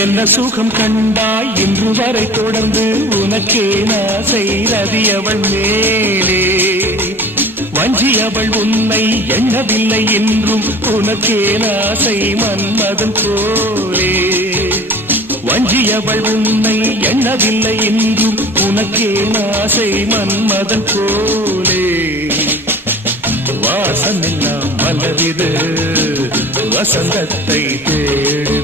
என்ன சுகம் கண்டாய் இன்று வரை தொடர்ந்து உனக்கே நாசை ரதி அவள் மேலே வஞ்சி அவள் உன்னை எண்ணவில்லை என்றும் உனக்கே நாசை மன்மதன் போலே வஞ்சி அவள் உன்னை எண்ணவில்லை என்றும் உனக்கே நாசை மன்மதன் போலே வாசமெல்லாம் மலரிது வசந்தத்தை தேடு